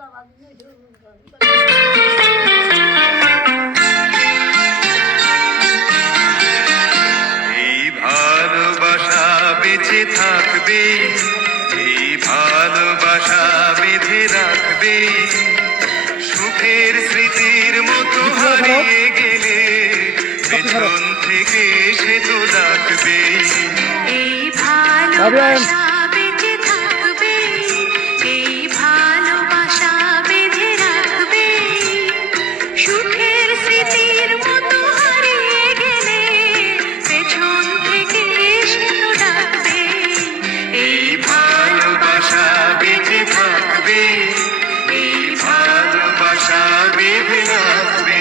এই ভালোবাসা বেঁচে থাকবে, এই ভালোবাসা বেঁধে রাখবে, সুখের স্মৃতির মতো হারিয়ে গেলে পেছন থেকে সে তো ডাকবে। এই ভালোবাসা বেঁচে থাকবে, এই ভালোবাসা বেঁধে রাখবে, সুখের স্মৃতির মতো হারিয়ে গেলে পেছন থেকে সে তো ডাকবে। এই ভালোবাসা বেঁচে থাকবে, এই ভালোবাসা বেঁধে রাখবে।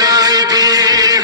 বাইরে বেরো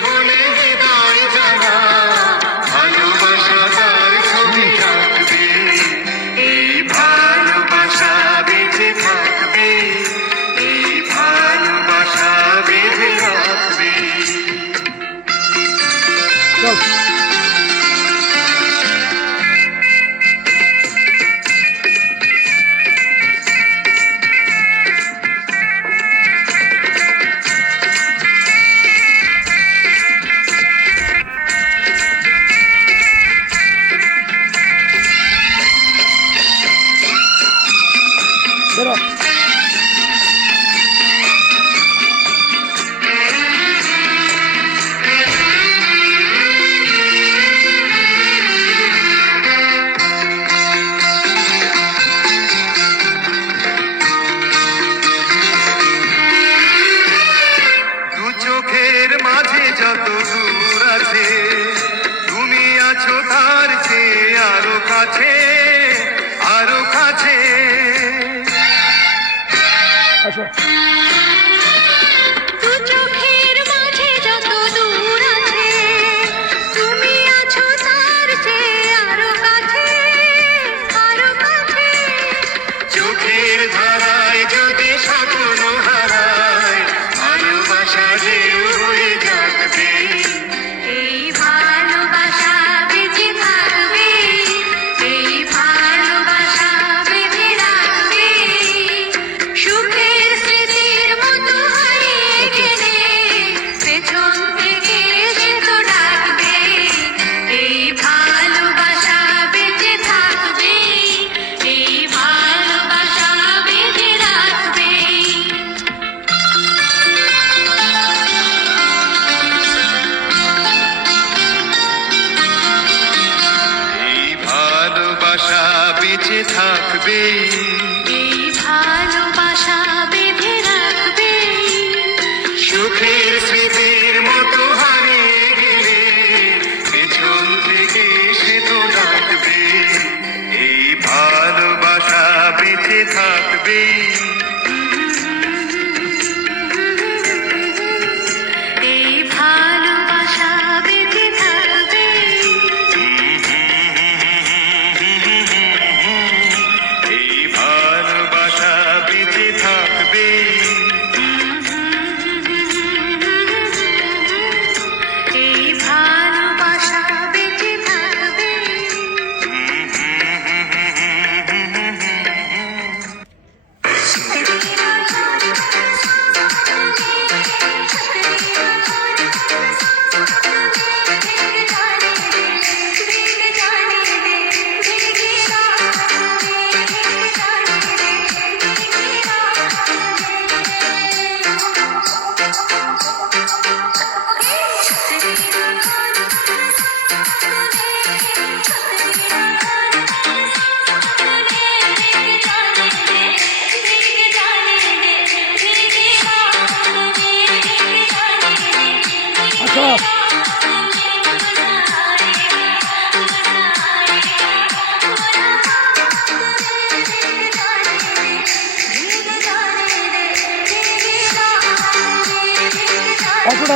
দু চোখের মাঝে যত দূর আছে, তুমি আছো তার চেয়ে আরো কাছে, আরো কাছে। আসো দু চোখের মাঝে যত দূর আছে, তুমি আছো তার চেয়ে আরো কাছে, আরো কাছে। চোখের ধারায় যদি স্বপ্ন হারায়, ভালোবাসা ঢেউ হয়ে যাবে। এই ভালোবাসা বেঁচে থাকবে, এই ভালোবাসা বেঁধে রাখবে, সুখের স্মৃতির মতো হারিয়ে গেলে পেছন থেকে সে তো ডাকবে। এই ভালোবাসা বেঁচে থাকবে, এই ভালোবাসা বেঁধে রাখবে। এই ভালোবাসা বেঁচে থাকবে, এই ভালোবাসা বেঁধে রাখবে, সুখের স্মৃতির মতো হারিয়ে গেলে পেছন থেকে সে তো ডাকবে। এই ভালোবাসা বেঁচে থাকবে, এই ভালোবাসা বেঁধে থাকবে, এই ভালোবাসা বেঁচে থাকবে।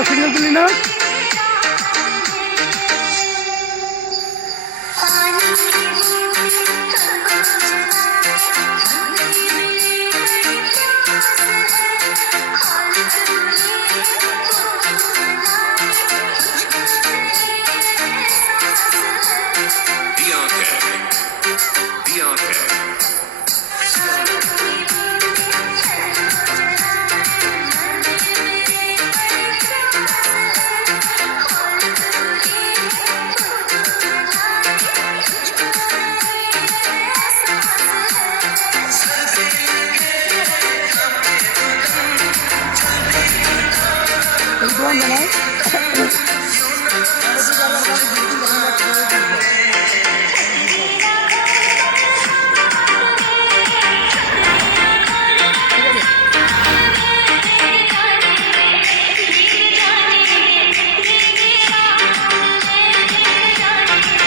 সিগন্যাল দিলি না